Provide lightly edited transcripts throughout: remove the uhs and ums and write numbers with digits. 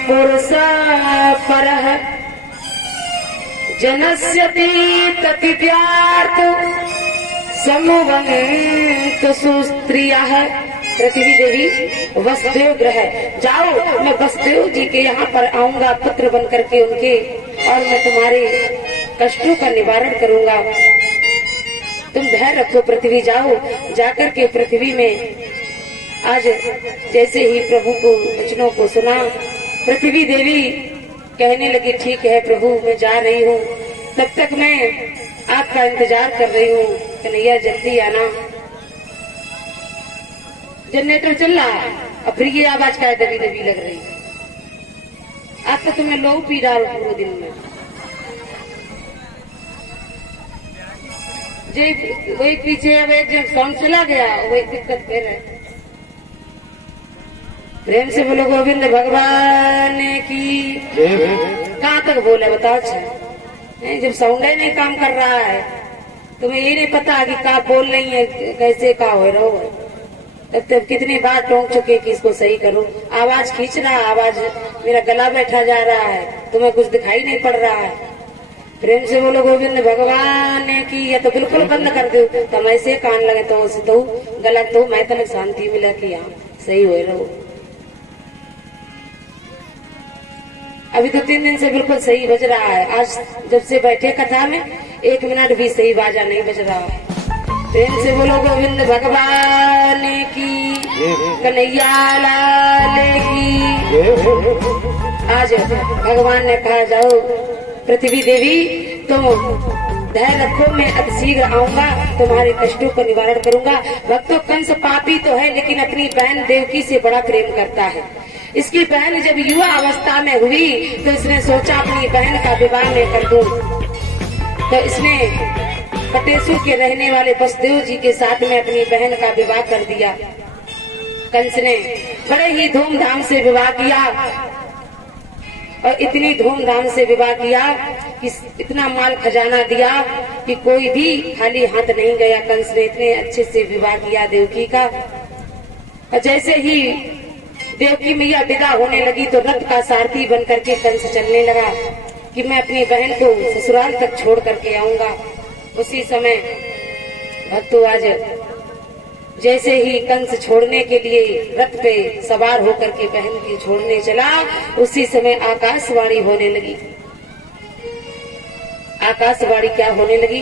पुरुष परः जनस्यति ततिव्यार्थ समुवंत सुस्त्रियः। पृथ्वी देवी वसुदेव ग्रह, जाओ मैं वसुदेव जी के यहाँ पर आऊंगा पुत्र बन करके उनके, और मैं तुम्हारे कष्टों का निवारण करूंगा। तुम धैर्य रखो पृथ्वी, जाओ जाकर के पृथ्वी में। आज जैसे ही प्रभु को वचनों को सुना, पृथ्वी देवी कहने लगी ठीक है प्रभु मैं जा रही हूँ, तब तक मैं आपका इंतजार कर रही हूँ, कन्हैया जल्दी आना। जनरेटर चल रहा है, अब फिर ये आवाज क्या दबी दबी लग रही है। आज तो तुम्हें लोग पी डालो पूरे दिन में। वही पीछे अब एक जब साउंड चला गया वही दिक्कत फिर है। प्रेम से बोलो गोविंद भगवान की। कहाँ तक बोले बताओ। अच्छा नहीं, जब साउंड ही नहीं काम कर रहा है तुम्हें ये नहीं पता कि कहाँ बोल रही है, कैसे कहाँ हो रहा हो। तब कितनी बार टोंक चुके कि इसको सही करो। आवाज खींच रहा, आवाज मेरा गला बैठा जा रहा है, तुम्हें कुछ दिखाई नहीं पड़ रहा है। प्रेम से बोलो गोविंद भगवान की। या तो बिल्कुल बंद कर दो, तुम ऐसे कान लगे तो उसे तो गलत तो मैं तक शांति मिला कि हाँ सही हो रहो। अभी तो 3 दिन से बिल्कुल सही बज रहा है। आज जब से बैठे कथा में 1 मिनट भी सही बाजा नहीं बज रहा है। प्रेम से बोलो गोविंद भगवान की, कन्हैया लाल की। आज भगवान ने कहा जाओ पृथ्वी देवी तुम धैर्य रखो, मैं अतिशीघ्र आऊंगा, तुम्हारे कष्टों का निवारण करूंगा। भक्तों कंस पापी तो है लेकिन अपनी बहन देवकी से बड़ा प्रेम करता है। इसकी बहन जब युवा अवस्था में हुई तो इसने सोचा अपनी बहन का विवाह मैं कर दूं। तो इसने कटेसुर के रहने वाले वसुदेव जी के साथ में अपनी बहन का विवाह कर दिया। कंस ने बड़े ही धूमधाम से विवाह किया और इतनी धूमधाम से विवाह किया कि इतना माल खजाना दिया कि कोई भी खाली हाथ नहीं गया। कंस ने इतने अच्छे से विवाह किया देवकी का। और जैसे ही देवकी मैया विदा होने लगी तो रथ का सारथी बन करके कंस चलने लगा कि मैं अपनी बहन को ससुराल तक छोड़ करके आऊंगा। उसी समय भक्तों आज जैसे ही कंस छोड़ने के लिए रथ पे सवार होकर के बहन की छोड़ने चला, उसी समय आकाशवाणी होने लगी। आकाशवाणी क्या होने लगी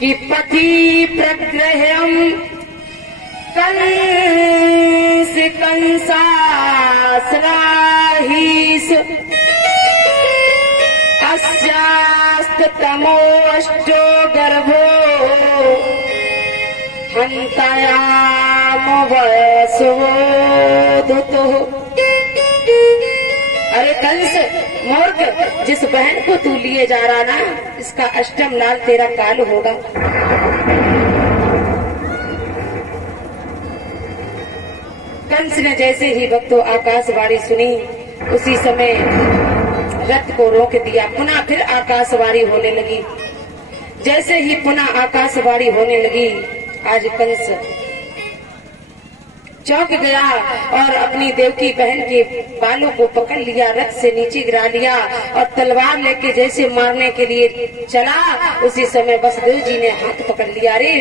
कि पति प्रग्रहम कंस कंसासराहीस अस्यास्तमो अष्टो गर्भो हंतायाम वसुधुतो। अरे कंस मूर्ख, जिस बहन को तू लिए जा रहा ना, इसका अष्टम लाल तेरा काल होगा। कंस ने जैसे ही भक्तों आकाशवाणी सुनी, उसी समय रथ को रोक दिया। पुनः फिर आकाशवाणी होने लगी। जैसे ही पुनः आकाशवाणी होने लगी, आज कंस चौंक गया और अपनी देवकी बहन के बालों को पकड़ लिया, रथ से नीचे गिरा लिया और तलवार लेके जैसे मारने के लिए चला, उसी समय वसुदेव जी ने हाथ पकड़ लिया। अरे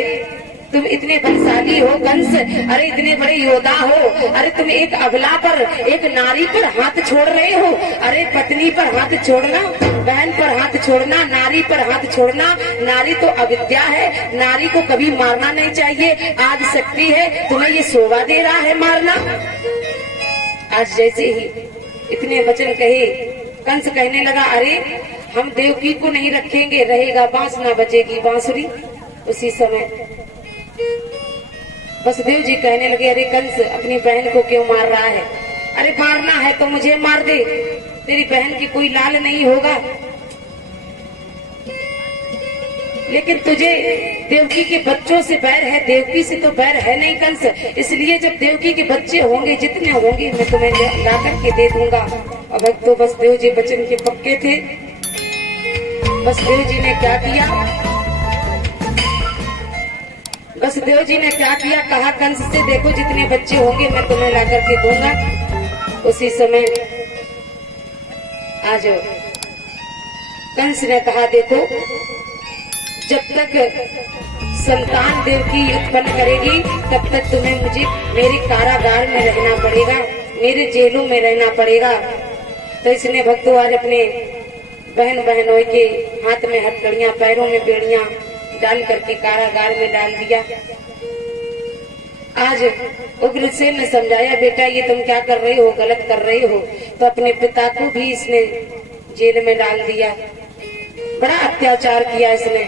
तुम इतने बलशाली हो कंस, अरे इतने बड़े योद्धा हो, अरे तुम एक अबला पर, एक नारी पर हाथ छोड़ रहे हो। अरे पत्नी पर हाथ छोड़ना, बहन पर हाथ छोड़ना, नारी पर हाथ छोड़ना, नारी तो अविद्या है, नारी को कभी मारना नहीं चाहिए। आज शक्ति है, तुम्हें ये शोभा दे रहा है मारना। आज जैसे ही इतने वचन कहे, कंस कहने लगा अरे हम देवकी को नहीं रखेंगे, रहेगा बांस ना बजेगी बांसुरी। उसी समय वसुदेव जी कहने लगे अरे कंस अपनी बहन को क्यों मार रहा है? अरे मारना है तो मुझे मार दे, तेरी बहन की कोई लाल नहीं होगा। लेकिन तुझे देवकी के बच्चों से बैर है, देवकी से तो बैर है नहीं कंस। इसलिए जब देवकी के बच्चे होंगे, जितने होंगे, मैं तुम्हें ला करके दे दूंगा। अब तो वसुदेव जी वचन के पक्के थे। वसुदेव जी ने क्या किया? वसुदेव जी ने क्या किया? कहा कंस से देखो जितने बच्चे होंगे मैं तुम्हें ला करके दूंगा। उसी समय आज कंस ने कहा देखो, जब तक संतान देवकी उत्पन्न करेगी तब तक तुम्हें मुझे मेरे कारागार में रहना पड़ेगा, मेरे जेलों में रहना पड़ेगा। तो इसने भक्तों आज अपने बहन बहनों के हाथ में हथकड़ियां, पैरों में बेड़ियां डाल करके कारागार में डाल दिया। आज उग्रसेन ने समझाया, बेटा ये तुम क्या कर रहे हो, गलत कर रहे हो। तो अपने पिता को भी इसने जेल में डाल दिया। बड़ा अत्याचार किया इसने।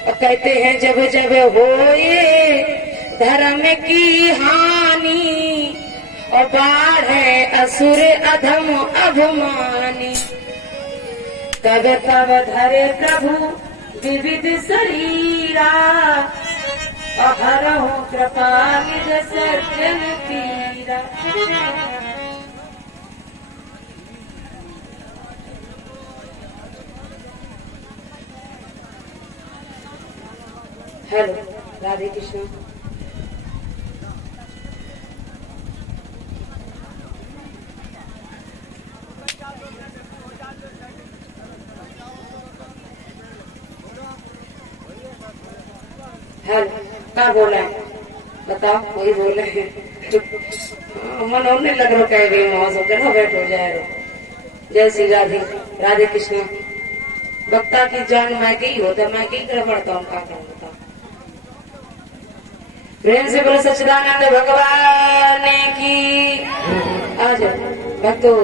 और कहते हैं जब जब होए धर्म की हानि और बाढ़े असुर अधम अभिमानी, तब तब धरे प्रभु विविध शरीरा और हरहु कृपा निज सज्जन पीरा। हेलो, राधे कृष्ण। हेलो, क्या बोला है बताओ, वही बोले हैं। मन होने लग रहा कह रही मौसम ना बैठ हो जाएगा। जय श्री राधे, राधे कृष्ण। भक्ता की जान मैं की होता, मैं की कर पड़ता हूँ, क्या करूँ बताओ। प्रेम से बोलो सच्चिदानंद भगवान की। आज भक्तों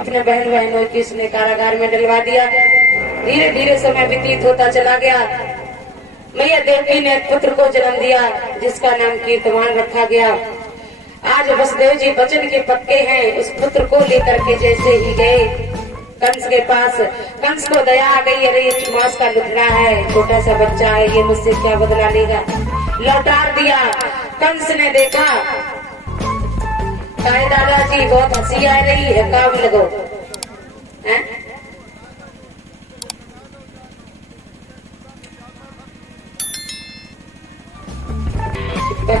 अपने बहन बहनों की इसने कारागार में डलवा दिया। धीरे धीरे समय व्यतीत होता चला गया। मैया देवकी ने पुत्र को जन्म दिया जिसका नाम कीर्तमान रखा गया। आज वसुदेव जी वचन के पक्के हैं। उस पुत्र को लेकर के जैसे ही गए कंस के पास, कंस को दया आ गई, अरे ये मास का लुखड़ा है, छोटा सा बच्चा है, ये मुझसे क्या बदला लेगा। लौटार दिया। कंस ने देखा, कहे दादाजी बहुत हंसी आ रही है, काम लगो है?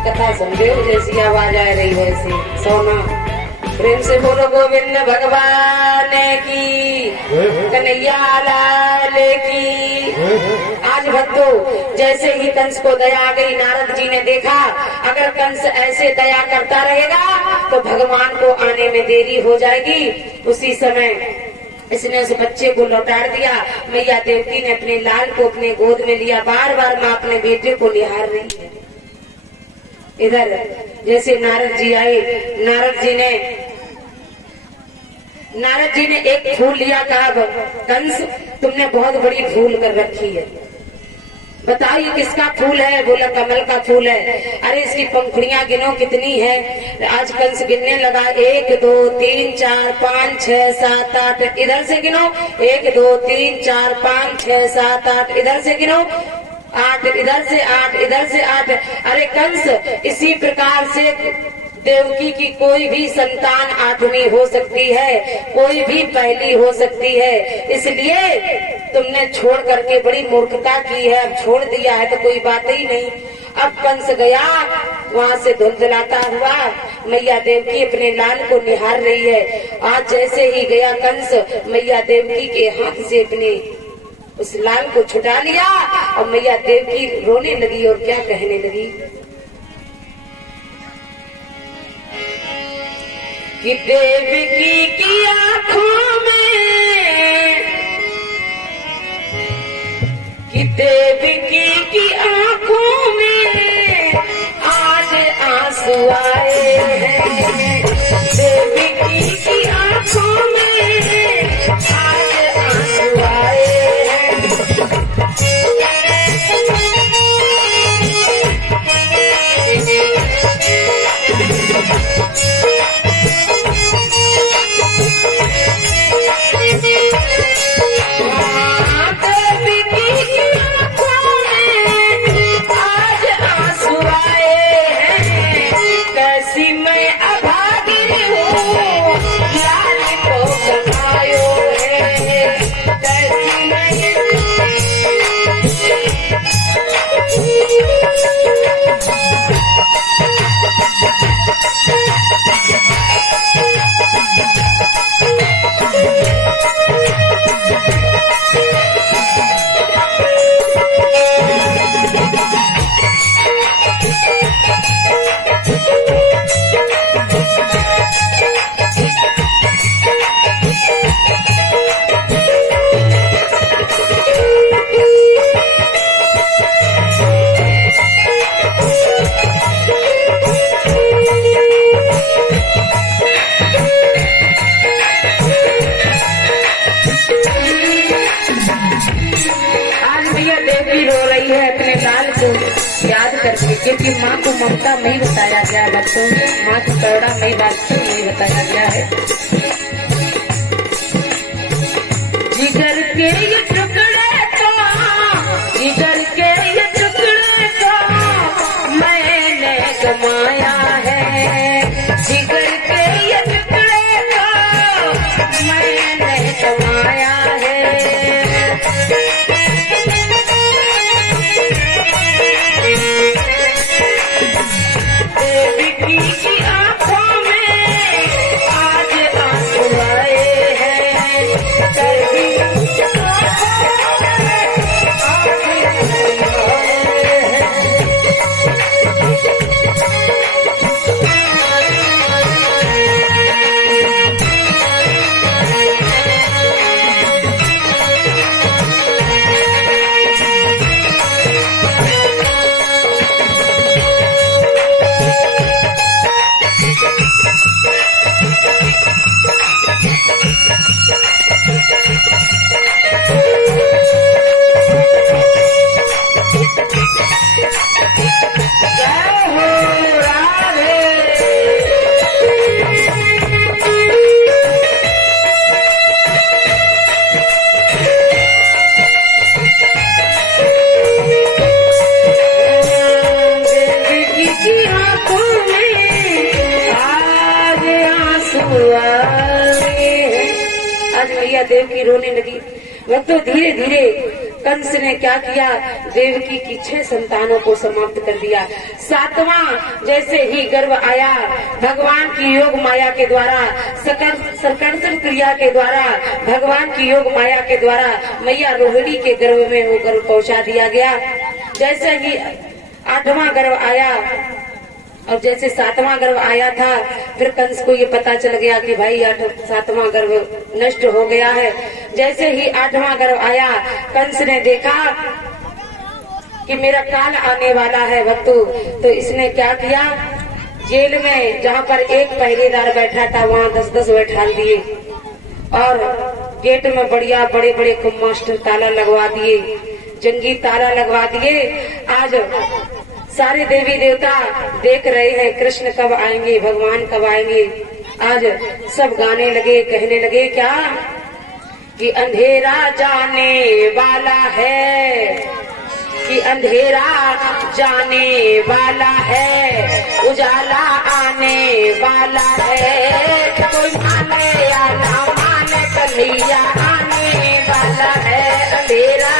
कथा समझे जैसी आवाज आ रही वैसे सोना। प्रेम से बोलो गोविंद भगवान की, कन्हैया लाल की। आज भक्तों जैसे ही कंस को दया आ गई, नारद जी ने देखा अगर कंस ऐसे दया करता रहेगा तो भगवान को आने में देरी हो जाएगी। उसी समय इसने उस बच्चे को लौटा दिया। मैया देवकी ने अपने लाल को अपने गोद में लिया। बार बार माँ अपने बेटे को निहार रही है। इधर जैसे नारद जी आए, नारद जी ने एक फूल लिया। कहा कंस तुमने बहुत बड़ी भूल कर रखी है, बताओ ये किसका फूल है। बोला कमल का फूल है। अरे इसकी पंखुड़ियां गिनो कितनी है। आज कंस गिनने लगा, 1 2 3 4 5 6 7 8। इधर से गिनो, 1 2 3 4 5 6 7 8। इधर से गिनो, 8। इधर से 8, इधर से 8। अरे कंस, इसी प्रकार से देवकी की कोई भी संतान 8वीं हो सकती है, कोई भी पहली हो सकती है। इसलिए तुमने छोड़ करके बड़ी मूर्खता की है। अब छोड़ दिया है तो कोई बात ही नहीं। अब कंस गया, वहाँ से धुंधलाता हुआ मैया देवकी अपने लाल को निहार रही है। आज जैसे ही गया कंस, मैया देवकी के हाथ से अपने उस लाल को छुटा लिया और मैया देवकी रोने लगी और क्या कहने लगी कि देवकी की आंखों में, कि देवकी की आंखों में आज आंसू आए हैं। देवकी की आंखों में आज आंसू आए हैं। याद करके, क्योंकि माँ को ममता में ही बताया गया बच्चों, माँ की करुणा में वास्तव में ही बताया गया है। जिगर के ये टुकड़े को, जिगर के ये टुकड़े को मैंने गमाया है, जिगर के ये टुकड़े को मैंने गमाया है। देवी की आंखों में आज आंसू आए हैं, देवी की आंखों में आज आंसू आए हैं। जय हो राधे। देवी की आंखों में आज आंसू आए हैं। आज मैया देव की रोने लगी। भक्तों, धीरे धीरे कंस ने क्या किया, देवकी की 6 संतानों को समाप्त कर दिया। 7वां जैसे ही गर्भ आया, भगवान की योग माया के द्वारा, सकर्षण क्रिया के द्वारा, भगवान की योग माया के द्वारा मैया रोहिणी के गर्भ में वो गर्भ पहुंचा दिया गया। जैसे ही 8वां गर्भ आया और जैसे 7वां गर्भ आया था, फिर कंस को ये पता चल गया कि भाई 7वां गर्भ नष्ट हो गया है। जैसे ही 8वां गर्भ आया, कंस ने देखा कि मेरा काल आने वाला है भक्तों, तो इसने क्या किया, जेल में जहाँ पर एक पहरेदार बैठा था वहाँ 10-10 बैठा दिए और गेट में बढ़िया बड़े बड़े कुम्मास्टर ताला लगवा दिए, जंगी ताला लगवा दिए। आज सारे देवी देवता देख रहे हैं कृष्ण कब आएंगे, भगवान कब आएंगे। आज सब गाने लगे, कहने लगे क्या कि अंधेरा जाने वाला है, कि अंधेरा जाने वाला है, उजाला आने वाला है, कोई माने या ना माने कन्हैया आने वाला है। अंधेरा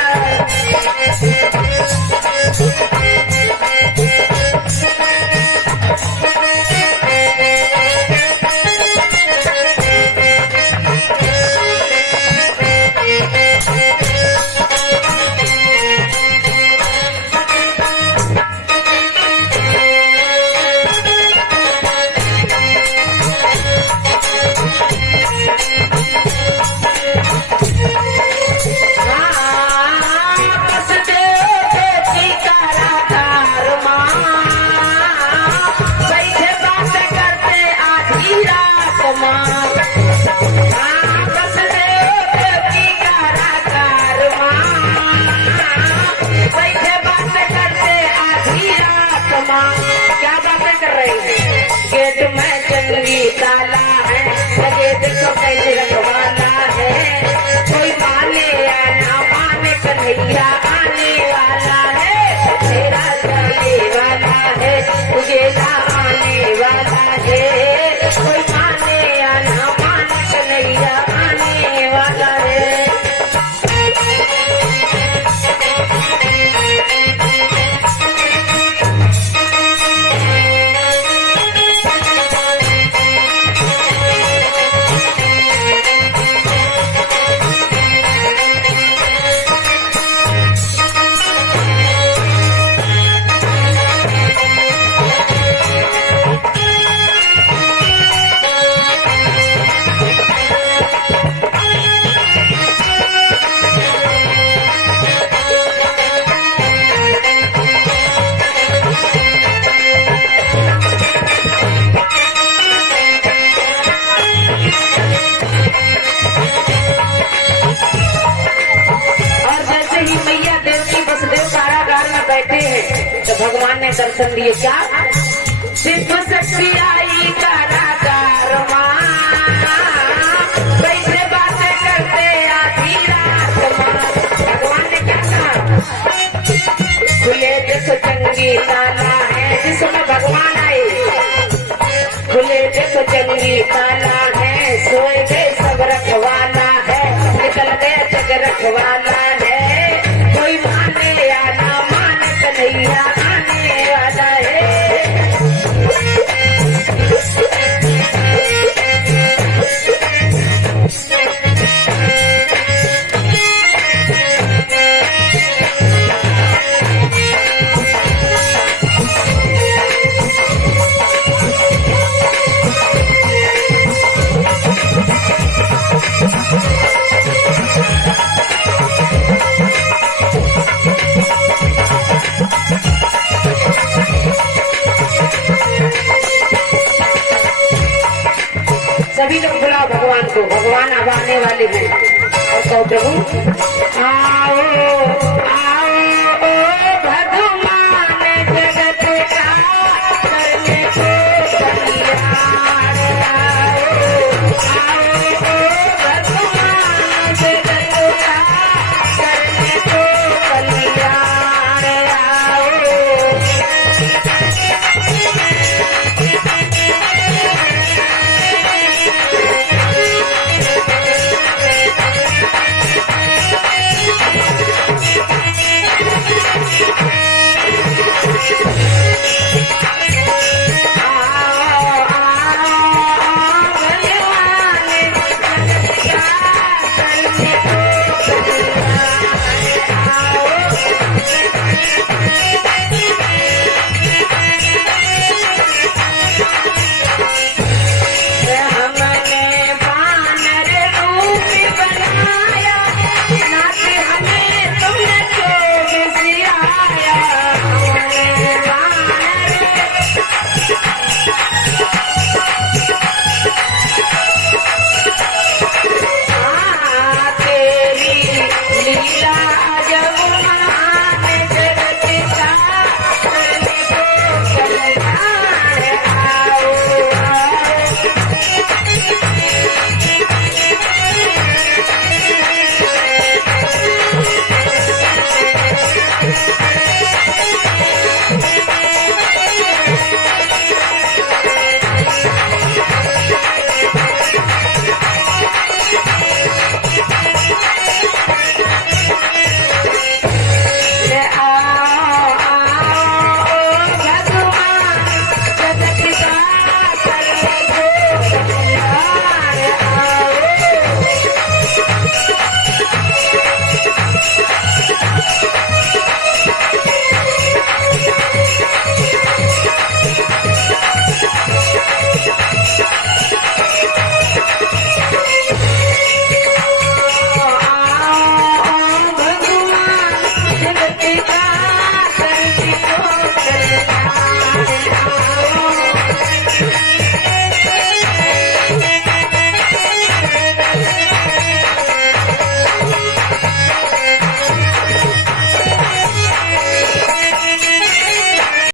ने दर्शन दिए। क्या शिव शक्ति आई कारागार माँ, कैसे बातें करते आधी रात माँ। भगवान ने क्या कहा, खुले देखो जंगी ताला है, जिसमें भगवान आए। खुले देखो जंगी ताला है, सोए गए सब रखवाला है, निकल गया जग रखवाला है। कोई माने या ना माने कन्हैया आने वाला है। सभी लोग बुलाओ भगवान को, भगवान अब आने वाले हैं। और कहो प्रभु आओ